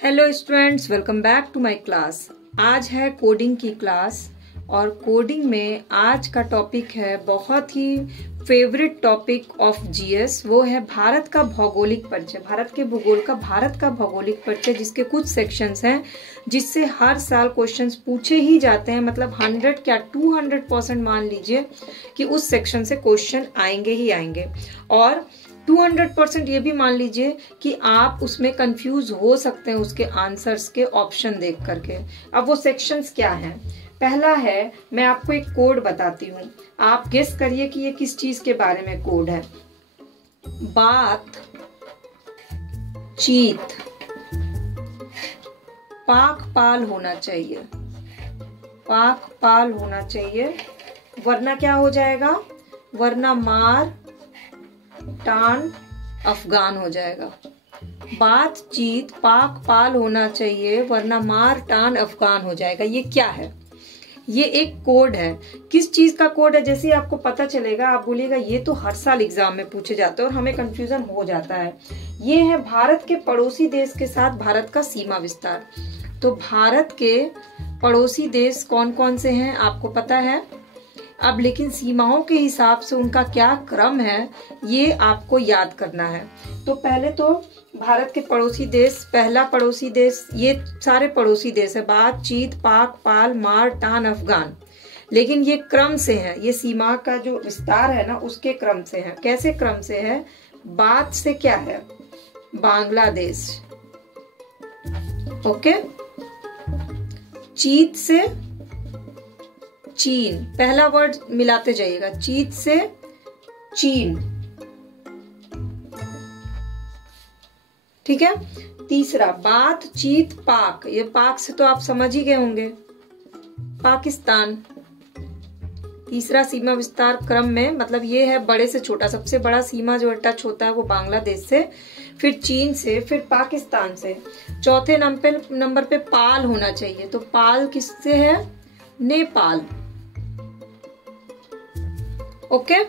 Hello students, welcome back to my class. आज है coding की क्लास और कोडिंग में आज का टॉपिक है बहुत ही फेवरेट टॉपिक ऑफ जीएस। वो है भारत का भौगोलिक परिचय, भारत के भूगोल का भारत का भौगोलिक परिचय, जिसके कुछ सेक्शंस हैं जिससे हर साल क्वेश्चंस पूछे ही जाते हैं। मतलब 100 क्या 200% मान लीजिए कि उस सेक्शन से क्वेश्चन आएंगे ही आएंगे। और 200% ये भी मान लीजिए कि आप उसमें कंफ्यूज हो सकते हैं उसके आंसर्स के ऑप्शन देख करके। अब वो सेक्शंस क्या हैं? पहला है, मैं आपको एक कोड बताती हूँ, आप गेस करिए कि ये किस चीज के बारे में कोड है। बात, चीत, पाक पाल होना चाहिए, पाक पाल होना चाहिए, वरना क्या हो जाएगा? वरना मार टान अफगान हो जाएगा। बातचीत पाक पाल होना चाहिए, वरना मार टान अफगान हो जाएगा। ये क्या है? ये एक कोड है। किस चीज का कोड है? जैसे आपको पता चलेगा आप बोलिएगा ये तो हर साल एग्जाम में पूछे जाते हैं और हमें कंफ्यूजन हो जाता है। ये है भारत के पड़ोसी देश के साथ भारत का सीमा विस्तार। तो भारत के पड़ोसी देश कौन कौन से हैं आपको पता है। अब लेकिन सीमाओं के हिसाब से उनका क्या क्रम है ये आपको याद करना है। तो पहले तो भारत के पड़ोसी देश, पहला पड़ोसी देश, ये सारे पड़ोसी देश है, बातचीत पाक पाल मार टान अफगान। लेकिन ये क्रम से है, ये सीमा का जो विस्तार है ना उसके क्रम से है। कैसे क्रम से है? बात से क्या है? बांग्लादेश, ओके। चीत से चीन, पहला वर्ड मिलाते जाइएगा, चीत से चीन, ठीक है। तीसरा बातचीत पाक, ये पाक से तो आप समझ ही गए होंगे, पाकिस्तान। तीसरा सीमा विस्तार क्रम में मतलब ये है बड़े से छोटा, सबसे बड़ा सीमा जो टच होता है वो बांग्लादेश से, फिर चीन से, फिर पाकिस्तान से। चौथे नंबर पे पाल होना चाहिए, तो पाल किससे है? नेपाल, ओके।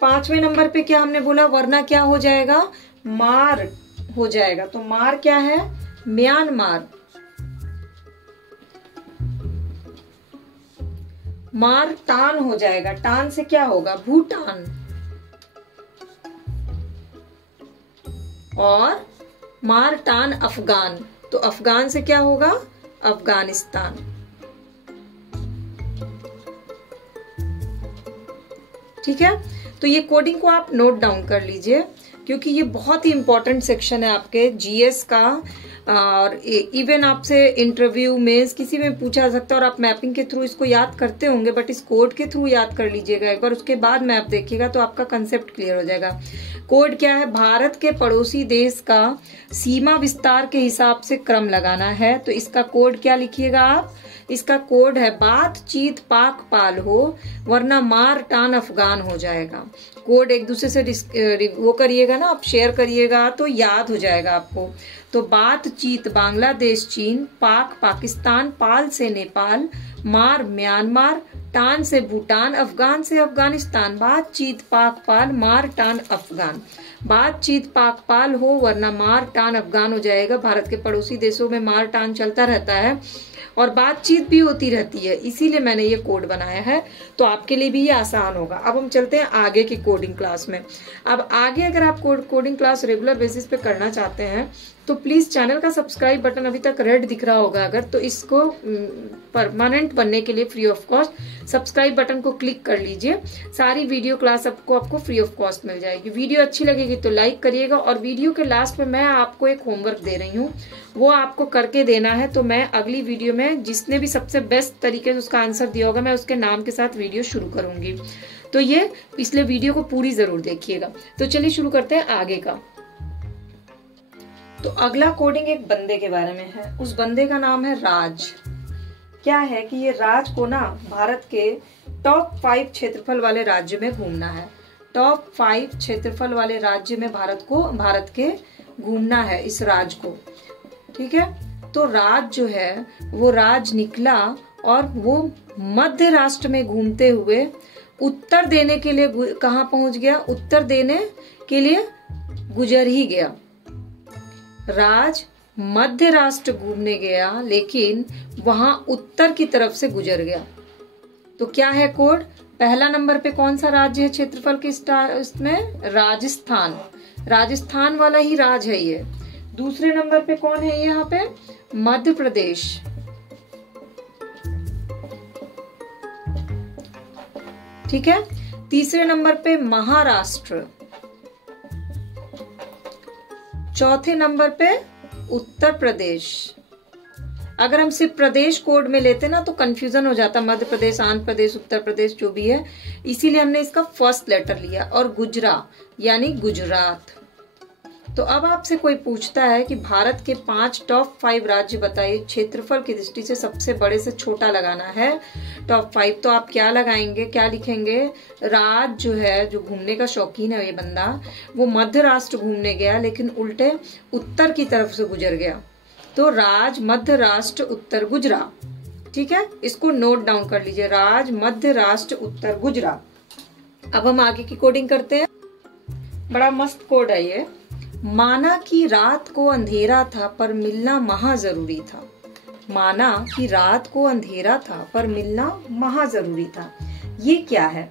पांचवें नंबर पे क्या हमने बोला? वरना क्या हो जाएगा? मार हो जाएगा। तो मार क्या है? म्यांमार। मार टान हो जाएगा, टान से क्या होगा? भूटान। और मार टान अफगान, तो अफगान से क्या होगा? अफगानिस्तान। ठीक है, तो ये कोडिंग को आप नोट डाउन कर लीजिए क्योंकि ये बहुत ही इंपॉर्टेंट सेक्शन है आपके जीएस का। और इवन आपसे इंटरव्यू में किसी में पूछा सकता है और आप मैपिंग के थ्रू इसको याद करते होंगे, बट इस कोड के थ्रू याद कर लीजिएगा एक बार, उसके बाद मैप देखिएगा तो आपका कंसेप्ट क्लियर हो जाएगा। कोड क्या है? भारत के पड़ोसी देश का सीमा विस्तार के हिसाब से क्रम लगाना है। तो इसका कोड क्या लिखिएगा आप? इसका कोड है बातचीत पाक पाल हो, वरना मार टान अफगान हो जाएगा। कोड एक दूसरे से वो करिएगा ना, आप शेयर करिएगा तो याद हो जाएगा आपको। तो बातचीत बांग्लादेश चीन, पाक पाकिस्तान, पाल से नेपाल, मार म्यांमार, टान से भूटान, अफगान से अफगानिस्तान। बातचीत पाक पाल मार टान अफगान। बातचीत पाक पाल हो वरना मार टान अफगान हो जाएगा। भारत के पड़ोसी देशों में मार टान चलता रहता है और बातचीत भी होती रहती है, इसीलिए मैंने ये कोड बनाया है, तो आपके लिए भी ये आसान होगा। अब हम चलते हैं आगे की कोडिंग क्लास में। अब आगे अगर आप कोडिंग क्लास रेगुलर बेसिस पे करना चाहते हैं तो प्लीज चैनल का सब्सक्राइब बटन अभी तक रेड दिख रहा होगा अगर, तो इसको परमानेंट बनने के लिए free of cost subscribe button को क्लिक कर लीजिए। सारी वीडियो क्लास आपको फ्री ऑफ कॉस्ट मिल जाएगी। वीडियो अच्छी लगेगी तो लाइक करिएगा और वीडियो के लास्ट में मैं आपको एक होमवर्क दे रही हूँ, वो आपको करके देना है। तो मैं अगली वीडियो में जिसने भी सबसे बेस्ट तरीके से उसका आंसर दिया होगा मैं उसके नाम के साथ वीडियो शुरू करूंगी। तो ये पिछले वीडियो को पूरी जरूर देखिएगा। तो चलिए शुरू करते हैं आगे का। तो अगला कोडिंग एक बंदे के बारे में है। उस बंदे का नाम है राज। क्या है कि ये राज को ना भारत के टॉप 5 क्षेत्रफल वाले राज्य में घूमना है। टॉप 5 क्षेत्रफल वाले राज्य में भारत के घूमना है इस राज को, ठीक है। तो राज जो है वो राज निकला और वो मध्य राष्ट्र में घूमते हुए उत्तर देने के लिए कहाँ पहुंच गया? उत्तर देने के लिए गुजर ही गया। राज मध्य राष्ट्र घूमने गया लेकिन वहां उत्तर की तरफ से गुजर गया। तो क्या है कोड? पहला नंबर पे कौन सा राज्य है क्षेत्रफल के इसमें? राजस्थान। राजस्थान वाला ही राज्य है ये। दूसरे नंबर पे कौन है यहाँ पे? मध्य प्रदेश। ठीक है। तीसरे नंबर पे महाराष्ट्र। चौथे नंबर पे उत्तर प्रदेश। अगर हम सिर्फ प्रदेश कोड में लेते ना तो कंफ्यूजन हो जाता, मध्य प्रदेश, आंध्र प्रदेश, उत्तर प्रदेश जो भी है, इसीलिए हमने इसका फर्स्ट लेटर लिया। और गुजरात यानी गुजरात। तो अब आपसे कोई पूछता है कि भारत के 5 टॉप 5 राज्य बताइए, क्षेत्रफल की दृष्टि से सबसे बड़े से छोटा लगाना है टॉप 5, तो आप क्या लगाएंगे, क्या लिखेंगे? राज जो है, जो घूमने का शौकीन है ये बंदा, वो मध्य राष्ट्र घूमने गया लेकिन उल्टे उत्तर की तरफ से गुजर गया। तो राज, मध्य राष्ट्र, उत्तर, गुजरात। ठीक है, इसको नोट डाउन कर लीजिए, राज, मध्य राष्ट्र, उत्तर, गुजरात। अब हम आगे की कोडिंग करते हैं। बड़ा मस्त कोड है ये। माना कि रात को अंधेरा था पर मिलना महा जरूरी था। माना कि रात को अंधेरा था पर मिलना महा जरूरी था। ये क्या है?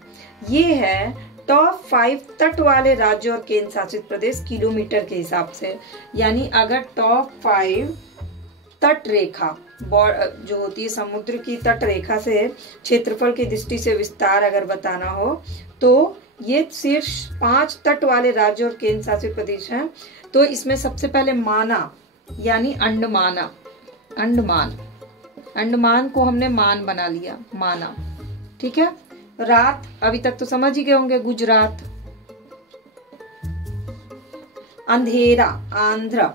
ये है टॉप 5 तट वाले राज्य और केंद्र शासित प्रदेश किलोमीटर के हिसाब से। यानी अगर टॉप 5 तट रेखा जो होती है समुद्र की तट रेखा से क्षेत्रफल की दृष्टि से विस्तार अगर बताना हो तो ये सिर्फ 5 तट वाले राज्य और केंद्र शासित प्रदेश हैं। तो इसमें सबसे पहले माना यानी अंडमाना, अंडमान, अंडमान को हमने मान बना लिया, माना। ठीक है। रात अभी तक तो समझ ही गए होंगे, गुजरात। अंधेरा, आंध्र,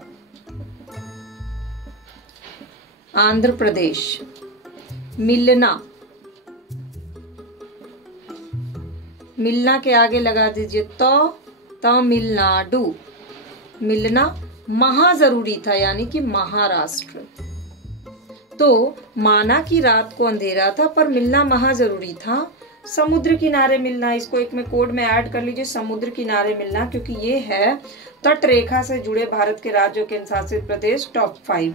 आंध्र प्रदेश। मिलना, मिलना के आगे लगा दीजिए तो तमिलनाडु। मिलना महा जरूरी था यानी कि महाराष्ट्र। तो माना कि रात को अंधेरा था पर मिलना महा जरूरी था। समुद्र किनारे मिलना, इसको एक में कोड में ऐड कर लीजिए, समुद्र किनारे मिलना, क्योंकि ये है तट रेखा से जुड़े भारत के राज्यों के शासित प्रदेश टॉप 5।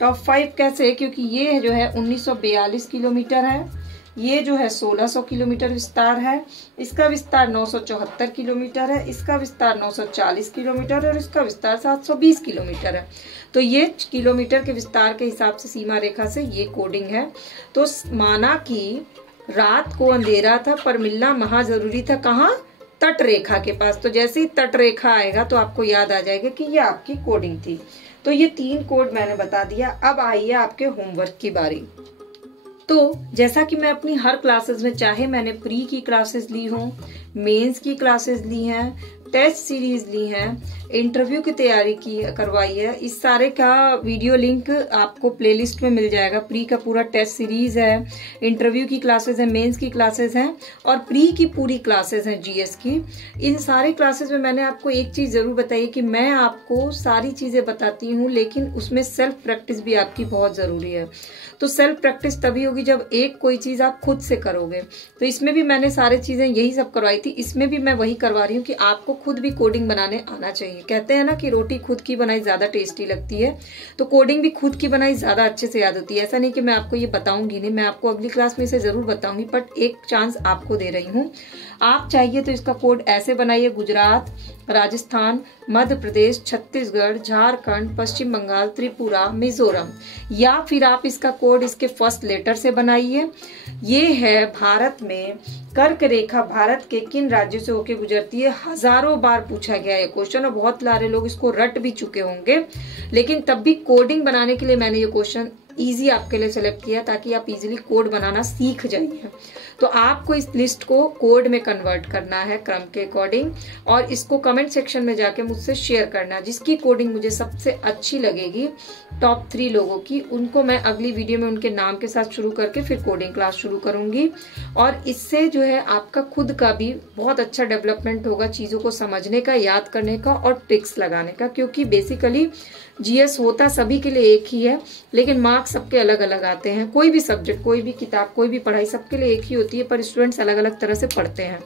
टॉप 5 कैसे? क्योंकि ये जो है 1942 किलोमीटर है, ये जो है 1600 किलोमीटर विस्तार है, इसका विस्तार 974 किलोमीटर है, इसका विस्तार 940 किलोमीटर और इसका विस्तार 720 किलोमीटर है। तो ये किलोमीटर के विस्तार के हिसाब से सीमा रेखा से ये कोडिंग है। तो माना कि रात को अंधेरा था पर मिलना महा जरूरी था, कहाँ? तट रेखा के पास। तो जैसे ही तट रेखा आएगा तो आपको याद आ जाएगा कि ये आपकी कोडिंग थी। तो ये 3 कोड मैंने बता दिया। अब आइए आपके होमवर्क की बारी। तो जैसा कि मैं अपनी हर क्लासेस में, चाहे मैंने प्री की क्लासेस ली हो, मेंस की क्लासेस ली हैं, टेस्ट सीरीज ली हैं, इंटरव्यू की तैयारी की करवाई है, इस सारे का वीडियो लिंक आपको प्लेलिस्ट में मिल जाएगा। प्री का पूरा टेस्ट सीरीज है, इंटरव्यू की क्लासेस है, मेंस की क्लासेस हैं और प्री की पूरी क्लासेस हैं जीएस की। इन सारे क्लासेस में मैंने आपको एक चीज जरूर बताई कि मैं आपको सारी चीजें बताती हूँ, लेकिन उसमें सेल्फ प्रैक्टिस भी आपकी बहुत जरूरी है। तो सेल्फ प्रैक्टिस तभी होगी जब एक कोई चीज आप खुद से करोगे। तो इसमें भी मैंने सारी चीजें यही सब करवाई थी, इसमें भी मैं वही करवा रही हूँ कि आपको खुद भी कोडिंग बनाने आना चाहिए। कहते हैं ना कि रोटी खुद की बनाई ज्यादा टेस्टी लगती है, तो कोडिंग भी खुद की बनाई ज्यादा अच्छे से याद होती है। ऐसा नहीं कि मैं आपको ये बताऊंगी नहीं, मैं आपको अगली क्लास में इसे जरूर बताऊंगी, बट एक चांस आपको दे रही हूँ। आप चाहिए तो इसका कोड ऐसे बनाइए: गुजरात, राजस्थान, मध्य प्रदेश, छत्तीसगढ़, झारखंड, पश्चिम बंगाल, त्रिपुरा, मिजोरम। या फिर आप इसका कोड इसके फर्स्ट लेटर से बनाइए। ये है भारत में कर्क रेखा भारत के किन राज्यों से होकर गुजरती है। हजारों बार पूछा गया है क्वेश्चन और बहुत सारे लोग इसको रट भी चुके होंगे, लेकिन तब भी कोडिंग बनाने के लिए मैंने ये क्वेश्चन इजी आपके लिए सेलेक्ट किया ताकि आप इजीली कोड बनाना सीख जाइए। तो आपको इस लिस्ट को कोड में कन्वर्ट करना है क्रम के अकॉर्डिंग, और इसको कमेंट सेक्शन में जाके मुझसे शेयर करना। जिसकी कोडिंग मुझे सबसे अच्छी लगेगी टॉप 3 लोगों की, उनको मैं अगली वीडियो में उनके नाम के साथ शुरू करके फिर कोडिंग क्लास शुरू करूंगी। और इससे जो है आपका खुद का भी बहुत अच्छा डेवलपमेंट होगा, चीजों को समझने का, याद करने का और ट्रिक्स लगाने का। क्योंकि बेसिकली जीएस होता सभी के लिए एक ही है, लेकिन मार्क्स सबके अलग अलग आते हैं। कोई भी सब्जेक्ट, कोई भी किताब, कोई भी पढ़ाई सबके लिए एक ही होती है, पर स्टूडेंट्स अलग अलग तरह से पढ़ते हैं।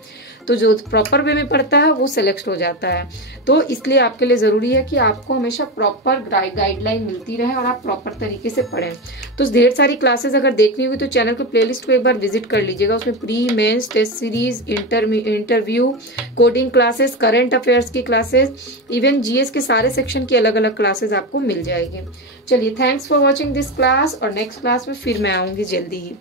तो जो प्रॉपर वे में पढ़ता है वो सेलेक्ट हो जाता है। तो इसलिए आपके लिए जरूरी है कि आपको हमेशा प्रॉपर गाइडलाइन मिलती रहे और आप प्रॉपर तरीके से पढ़ें। तो ढेर सारी क्लासेस अगर देखनी होगी तो चैनल के प्लेलिस्ट को एक बार विजिट कर लीजिएगा। उसमें pre, mains, test series, interview, coding classes, current affairs की क्लासेस, इवन जीएस के सारे सेक्शन की अलग अलग क्लासेस आपको मिल जाएगी। चलिए, thanks for watching this class, और नेक्स्ट क्लास में फिर मैं आऊंगी जल्दी ही।